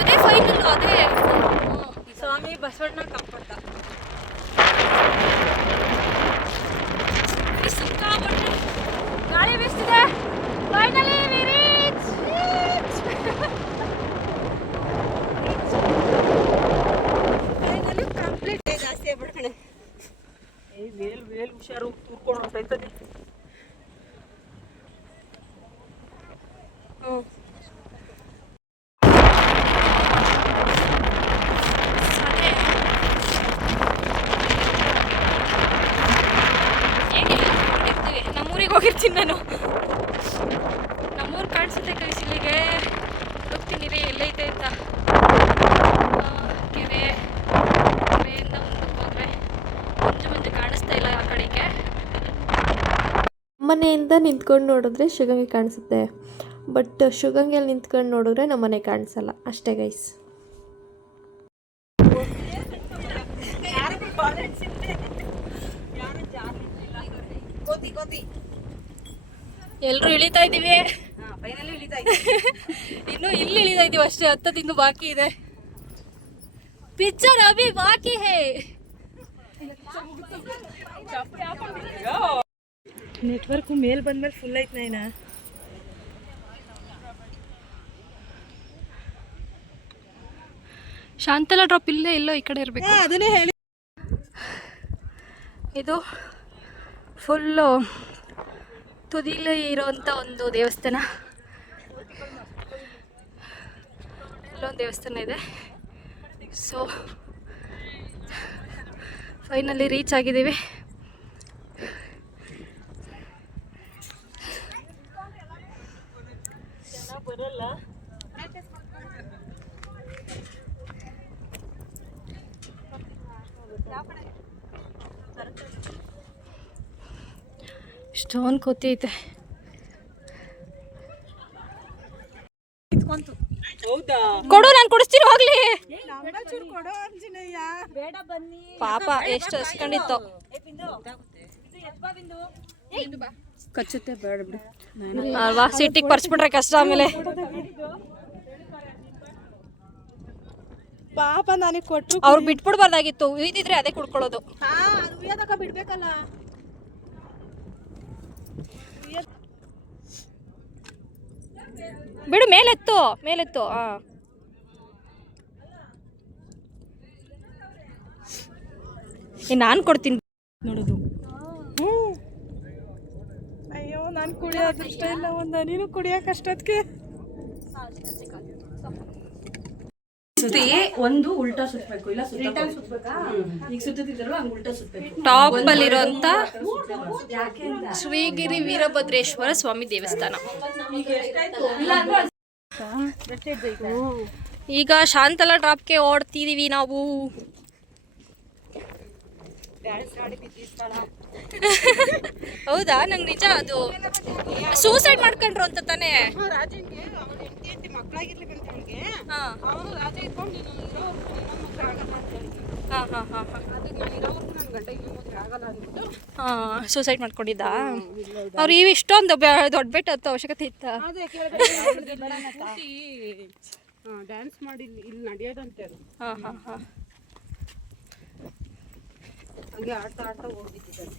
ಅದೇ ಫೈನಲ್. ಅದೇ ಸ್ವಾಮಿ ಬಸವಣ್ಣ ಕಾಪಾಡ್ತ. ಗಾಳಿ ಬೀಸ್ತಿದೆ. Finally we reach. Finally complete. ಜಾಸ್ತಿ ಆಗ್ಬಿಡ್ಕಣೆ. ವೇಲ್ ಹುಷಾರು, ತೂರ್ಕೊಂಡು ಹೊಂಟೈತದೆ. ನಮ್ಮೂರಿಗೆ ಹೋಗಿರ್ತೀನಿ ನಾನು. ನಮ್ಮೂರು ಕಾಣಿಸುತ್ತೆ ಕೈಸ್ ಇಲ್ಲಿಗೆ. ಹೋಗ್ತೀನಿ ರೀ ಎಲ್ಲೈತೆ ಅಂತ. ಕೆರೆಯಿಂದ ಮುಂದಕ್ಕೆ ಹೋದ್ರೆ ಮಂಜು ಕಾಣಿಸ್ತಾ ಇಲ್ಲ ಆ ಕಡೆಗೆ. ಮನೆಯಿಂದ ನಿಂತ್ಕೊಂಡು ನೋಡಿದ್ರೆ ಶಿವಗಂಗೆ ಕಾಣಿಸುತ್ತೆ, ಬಟ್ ಶಿವಗಂಗೆಯಲ್ಲಿ ನಿಂತ್ಕೊಂಡು ನೋಡಿದ್ರೆ ನಮ್ಮ ಮನೆ ಕಾಣಿಸಲ್ಲ ಅಷ್ಟೇ ಗೈಸ್. ಎಲ್ಲರೂ ಇಳಿತಾ ಇದ್ದೀವಿ. ಇನ್ನು ಇಲ್ಲಿ ಇಳಿತಾ ಇದ್ದೀವಿ ಅಷ್ಟೇ, ಹತ್ತದ ಇನ್ನು ಬಾಕಿ ಇದೆ. पिक्चर अभी बाकी है. ನೆಟ್ವರ್ಕ್ ಮೇಲ್ ಬಂದ್ಮೇಲೆ ಫುಲ್ ಐತ್ ನೈನ. ಶಾಂತಲಾ ಡ್ರಾಪ್ ಇಲ್ಲೇ ಎಲ್ಲೋ ಈ ಕಡೆ ಇರಬೇಕು. ಅದನ್ನೇ ಹೇಳಿ. ಇದು ಫುಲ್ಲು ತುದಿಲೇ ಇರೋವಂಥ ಒಂದು ದೇವಸ್ಥಾನ. ಇಲ್ಲೊಂದು ದೇವಸ್ಥಾನ ಇದೆ. ಸೊ ಫೈನಲಿ ರೀಚ್ ಆಗಿದ್ದೀವಿ. ಇಷ್ಟೊಂದು ಕೋತಿ ಐತೆ. ಹೌದಾ? ಕೊಡು, ನಾನು ಕೊಡಿಸ್ತೀನಿ, ಹೋಗ್ಲಿ. ಕೊಡೋ ಅಂಜಿನಯ್ಯ. ಬೇಡ ಬನ್ನಿ. ಪಾಪ ಎಷ್ಟು ಹಸ್ಕೊಂಡಿತ್ತು. ಕಚ್ಚುತ್ತೆ, ಬೇಡ ಬಿಡು. ಅಲ್ವಾ, ಸಿಟ್ಟಿಗೆ ಪರ್ಸ್ಬಿಟ್ರೆ ಕಷ್ಟ. ಆಮೇಲೆ ಪಾಪ ನನಗೆ ಕೊಟ್ರು. ಅವ್ರು ಬಿಟ್ಬಿಡ್ಬಾರ್ದಾಗಿತ್ತು, ಉಯ್ದಿದ್ರೆ ಅದೇ ಕುಡ್ಕೊಳ್ಳೋದು. ಬಿಡ್ಬೇಕಲ್ಲ. ಬಿಡು, ಮೇಲೆತ್ತು ಮೇಲೆತ್ತು. ನಾನು ಕೊಡ್ತೀನಿ ನೋಡೋದು. ಅಯ್ಯೋ, ನಾನು ಕುಡಿಯೋ ಅದೃಷ್ಟ ಇಲ್ಲ. ನೀನು ಕುಡಿಯೋಕಷ್ಟೊತ್ತಿಗೆ ಒಂದು ಉಲ್ಟಾ ಸುತ್ತಬೇಕು, ಇಲ್ಲ ಸುತ್ತಬೇಕಾ? ಈಗ ಸುತ್ತಿದ್ರಲ್ಲ, ಹಂಗೆ ಉಲ್ಟಾ ಸುತ್ತಬೇಕು. ಟಾಪ್ ಅಲ್ಲಿರುವಂತ ಶ್ರೀಗಿರಿ ವೀರಭದ್ರೇಶ್ವರ ಸ್ವಾಮಿ ದೇವಸ್ಥಾನ. ಈಗ ಶಾಂತಲಾ ಡ್ರಾಪ್ಗೆ ಓಡ್ತಿದೀವಿ ನಾವು. ಹೌದಾ? ನಂಗೆ ನಿಜ ಅದು ಸೂಸೈಡ್ ಮಾಡ್ಕೊಂಡ್ರು ಅಂತ ತಾನೇ. ಸೂಸೈಡ್ ಮಾಡ್ಕೊಂಡಿದ್ದ ಅವ್ರು. ಇಷ್ಟೊಂದು ದೊಡ್ಡ ಬೆಟ್ಟ ಹತ್ತೋ ಅವಶ್ಯಕತೆ ಇತ್ತ? ಡ್ಯಾನ್ಸ್ ಮಾಡಿ ಇಲ್ಲಿ ನಡೆಯೋದಂತೆ. ಹಂಗೆ ಆಡ್ತಾ ಆಡ್ತಾ ಹೋಗ್ಬಿಟ್ಟಿದ್ದಾರೆ.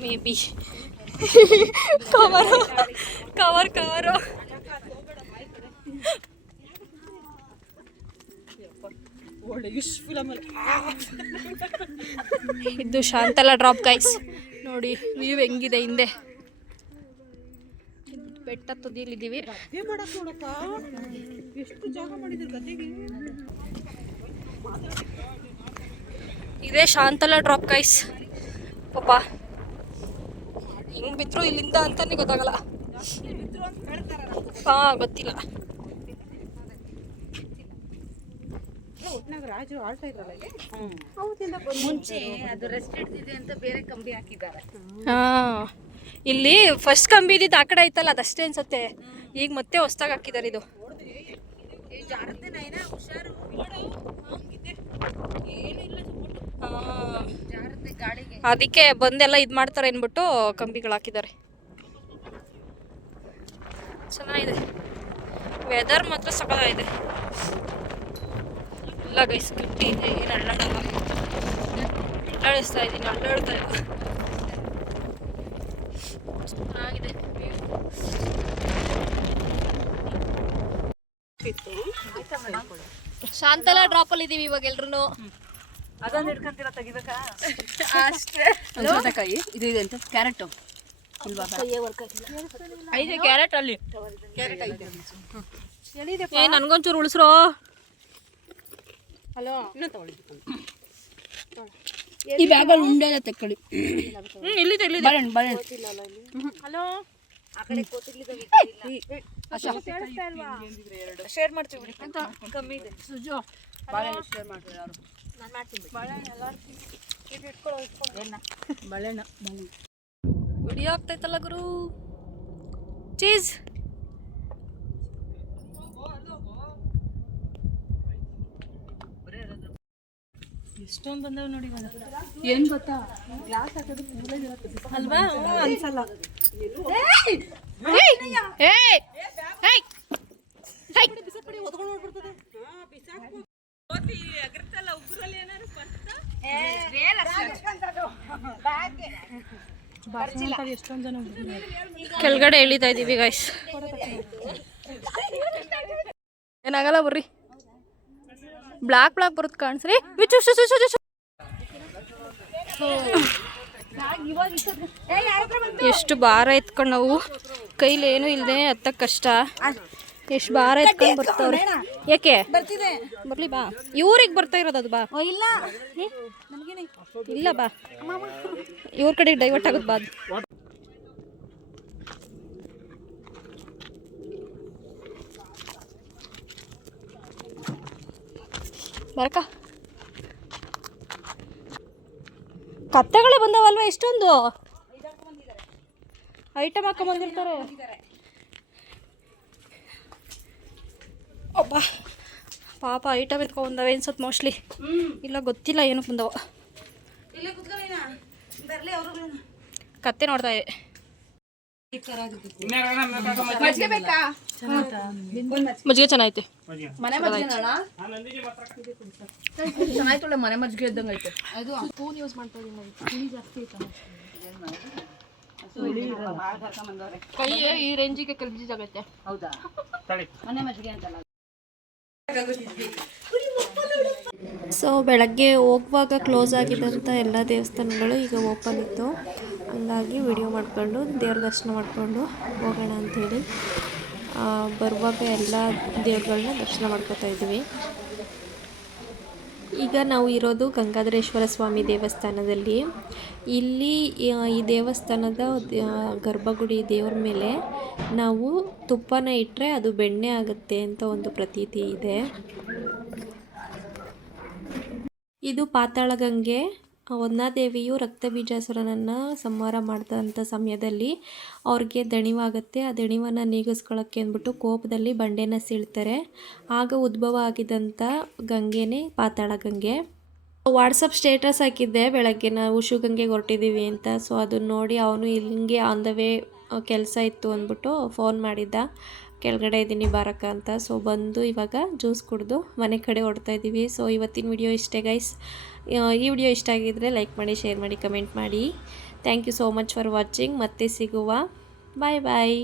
Maybe cover cover cover. ಇದು ಶಾಂತಲಾ ಡ್ರಾಪ್ ಗೈಸ್. ನೋಡಿ ವ್ಯೂ ಹೆಂಗಿದೆ ಹಿಂದೆ. ಬೆಟ್ಟ ತುದಿಲಿದ್ದೀವಿ. ಎಷ್ಟು ಜಾಗ ಮಾಡಿದ್ರು ಗದ್ದೆಗೆ. ಇದೇ ಶಾಂತಲಾ ಡ್ರಾಪ್ ಗೈಸ್. ಪಾಪ ಹೆಂಗ್ ಬಿದ್ರು ಇಲ್ಲಿಂದ ಅಂತಾನೆ ಗೊತ್ತಾಗಲ್ಲ. ಗೊತ್ತಿಲ್ಲ. ರಾಜು ಆಳ್ತಾ ಇದ್ರಲ್ಲ ಮುಂಚೆ ಅದು ರೆಸ್ಟ್ ಹಿಡ್ದಿದೆ ಅಂತ ಬೇರೆ ಕಂಬಿ ಹಾಕಿದ್ದಾರೆ. ಇಲ್ಲಿ ಫಸ್ಟ್ ಕಂಬಿ ಇದ್ದಿದ್ದು ಆ ಕಡೆ ಐತಲ್ಲ, ಅದಷ್ಟೇ ಅನ್ಸುತ್ತೆ. ಈಗ ಮತ್ತೆ ಹೊಸ್ದಾಗಿ ಹಾಕಿದ್ದಾರೆ ಇದು. ಅದಕ್ಕೆ ಬಂದೆಲ್ಲ ಇದು ಮಾಡ್ತಾರೆ ಅಂದ್ಬಿಟ್ಟು ಕಂಬಿಗಳು ಹಾಕಿದ್ದಾರೆ. ಚೆನ್ನಾಗಿದೆ, ವೆದರ್ ಮಾತ್ರ ಸಖತ್ತಾಗಿದೆ. ಎಲ್ಲ ಗೈಸ್ ಗಟ್ಟಿ ಇದೆ, ಏನು ಅಳ್ಳಾಡಲ್ಲ. ಅಳ್ಳಾಡಿಸ್ತಾ ಇದ್ದೀನಿ, ಅಳ್ಳಾಡ್ತಾ ಇಲ್ಲ. ಚೆನ್ನಾಗಿದೆ. ಶಾಂತಲಾ ಡ್ರಾಪ್ ಅಲ್ಲಿ ಇದೀವಿ ಇವಾಗ ಎಲ್ರು. ಅದೊಂದು ಹಿಡ್ಕೊಂತೀರ ತೆಗಿಬೇಕಾ? ಅಷ್ಟೇ. ಸೌತೆಕಾಯಿ ಇದು ಇದೆ ಅಂತ ಕ್ಯಾರೆಟ್ ಇಲ್ವಾ? ಐದೆ ಕ್ಯಾರೆಟ್ ಅಲ್ಲಿ. ಕ್ಯಾರೆಟ್ ಐತೆ. ನನ್ಗೊಂಚೂರು ಉಳಿಸ್ರೋ. ಹಲೋ, ಇನ್ನೂ ತಗೊಳ್ಳಿ. ಈ ಬ್ಯಾಗಲ್ಲಿ ಉಂಡೆ ಎಲ್ಲ ತೆಕ್ಕೊಳ್ಳಿ. ಇಲ್ಲಿದೆ ಇಲ್ಲಿದೆ. ಬಾಳೆಹಣ್ಣು ಬಾಳೆಹಣ್ಣು. ಹಲೋ, ಆ ಕಡೆ ಶೇರ್ ಮಾಡ್ತೀವಿ. ಕಮ್ಮಿ ಇದೆ ಸುಜು. ಬಾಳೆಹಣ್ಣು ಶೇರ್ ಮಾಡ್ತೀವಿ. ಯಾರು ನಾನು ಮಾಡ್ತೀನಿ. ಬಾಳೆಹಣ್ಣು ಎಲ್ಲರೂ ಬಾಳೆಹಣ್ಣು ವಿಡಿಯೋ ಆಗ್ತೈತಲ್ಲ ಗುರು. ಚೀಸ್ ಎಷ್ಟೊಂದು ಬಂದವ್ ನೋಡಿ. ಏನ್ ಗೊತ್ತಾ, ಗ್ಲಾಸ್ ಹಾಕೋದು ಅಲ್ವಾ? ಅನ್ಸಲ್ಲ. ಕೆಳಗಡೆ ಇಳಿತಾ ಇದೀವಿ ಗೈಸ್. ಏನಾಗಲ್ಲ ಬರ್ರಿ. ಬ್ಲಾಕ್ ಬರುತ್ತೆ ಕಾಣಿಸ್ರಿ. ಎಷ್ಟು ಭಾರ ಎತ್ಕೊಂಡು ನಾವು ಕೈಲಿ ಏನು ಇಲ್ಲದೆ ಹತ್ತಕ್ಕೆ ಕಷ್ಟ. ಎಷ್ಟು ಭಾರ ಎತ್ಕೊಂಡು ಬರ್ತಾವ್ರೆ. ಯಾಕೆ ಬರ್ಲಿ ಬಾ. ಇವ್ರಿಗೆ ಬರ್ತಾ ಇರೋದು ಅದು ಬಾ. ಇಲ್ಲ ಇಲ್ಲ ಬಾ, ಇವ್ರ ಕಡೆಗೆ ಡೈವರ್ಟ್ ಆಗೋದು ಬಾ. ಅದು ಬರಕ ಕತ್ತೆಗಳೇ ಬಂದವಲ್ವ ಎಷ್ಟೊಂದು ಐಟಮ್ ಹಾಕೊಂಬಂದಿರ್ತಾರೆ. ಒಬ್ಬ ಪಾಪ ಐಟಮ್ ಎತ್ಕೊಂಡ್ಬಂದವೆ ಅನ್ಸತ್ ಮೋಸ್ಟ್ಲಿ. ಇಲ್ಲ ಗೊತ್ತಿಲ್ಲ ಏನಕ್ಕೆ ಬಂದವ. ಕತ್ತೆ ನೋಡ್ತಾ ಇವೆ. ಮಜ್ಜಿಗೆ ಚೆನ್ನಾಗೈತೆ. ಮನೆ ಮಜ್ಜಿಗೆ ಇದ್ದಂಗೆ ಐತೆ. ಅದು ಸ್ಪೂನ್ ಯೂಸ್ ಮಾಡ್ತಾ ಇದೀನಿ. ಜಾಸ್ತಿ ಕೈ ಈ ರೇಂಜಿಗೆ ಕಲ್ಬಿಸಾಗೈತೆ. ಹೌದಾ? ಮನೆ ಮಜ್ಜಿಗೆ ಅಂತಲ್ಲ. ಸೊ ಬೆಳಗ್ಗೆ ಹೋಗುವಾಗ ಕ್ಲೋಸ್ ಆಗಿದ್ದಂಥ ಎಲ್ಲ ದೇವಸ್ಥಾನಗಳು ಈಗ ಓಪನ್ ಇತ್ತು. ಹಂಗಾಗಿ ವಿಡಿಯೋ ಮಾಡಿಕೊಂಡು ದೇವ್ರ ದರ್ಶನ ಮಾಡಿಕೊಂಡು ಹೋಗೋಣ ಅಂಥೇಳಿ ಬರುವಾಗ ಎಲ್ಲ ದೇವ್ರುಗಳನ್ನ ದರ್ಶನ ಮಾಡ್ಕೊತಾ ಇದ್ದೀವಿ. ಈಗ ನಾವು ಇರೋದು ಗಂಗಾಧರೇಶ್ವರ ಸ್ವಾಮಿ ದೇವಸ್ಥಾನದಲ್ಲಿ. ಇಲ್ಲಿ ಈ ದೇವಸ್ಥಾನದ ಗರ್ಭಗುಡಿ ದೇವ್ರ ಮೇಲೆ ನಾವು ತುಪ್ಪನ ಇಟ್ಟರೆ ಅದು ಬೆಣ್ಣೆ ಆಗುತ್ತೆ ಅಂತ ಒಂದು ಪ್ರತೀತಿ ಇದೆ. ಇದು ಪಾತಾಳ ಗಂಗೆ. ಹೊನ್ನಾದೇವಿಯು ರಕ್ತಬೀಜಾಸುರನನ್ನು ಸಂಹಾರ ಮಾಡಿದಂಥ ಸಮಯದಲ್ಲಿ ಅವ್ರಿಗೆ ದಣಿವಾಗುತ್ತೆ. ಆ ದಣಿವನ್ನು ನೀಗಿಸ್ಕೊಳ್ಳೋಕ್ಕೆ ಅಂದ್ಬಿಟ್ಟು ಕೋಪದಲ್ಲಿ ಬಂಡೆನ ಸೀಳ್ತಾರೆ. ಆಗ ಉದ್ಭವ ಆಗಿದ್ದಂಥ ಗಂಗೆನೇ ಪಾತಾಳ ಗಂಗೆ. ವಾಟ್ಸಪ್ ಸ್ಟೇಟಸ್ ಹಾಕಿದ್ದೆ ಬೆಳಗ್ಗೆ, ನಾವು ಶಿವಗಂಗೆಗೆ ಹೊರಟಿದ್ದೀವಿ ಅಂತ. ಸೊ ಅದನ್ನು ನೋಡಿ ಅವನು ಇಲ್ಲಿಗೆ ಆನ್ ದ ವೇ ಕೆಲಸ ಇತ್ತು ಅಂದ್ಬಿಟ್ಟು ಫೋನ್ ಮಾಡಿದ್ದ, ಕೆಳಗಡೆ ಇದ್ದೀನಿ ಬಾರಕ್ಕ ಅಂತ. ಸೊ ಬಂದು ಇವಾಗ ಜ್ಯೂಸ್ ಕುಡಿದು ಮನೆ ಕಡೆ ಹೊರಡ್ತಾ ಇದ್ದೀವಿ. ಸೊ ಇವತ್ತಿನ ವಿಡಿಯೋ ಇಷ್ಟೇ ಗೈಸ್. ಈ ವಿಡಿಯೋ ಇಷ್ಟ ಆಗಿದ್ದರೆ ಲೈಕ್ ಮಾಡಿ, ಶೇರ್ ಮಾಡಿ, ಕಮೆಂಟ್ ಮಾಡಿ. Thank you so much for watching. ಮತ್ತೆ ಸಿಗುವ. ಬಾಯ್ ಬಾಯ್.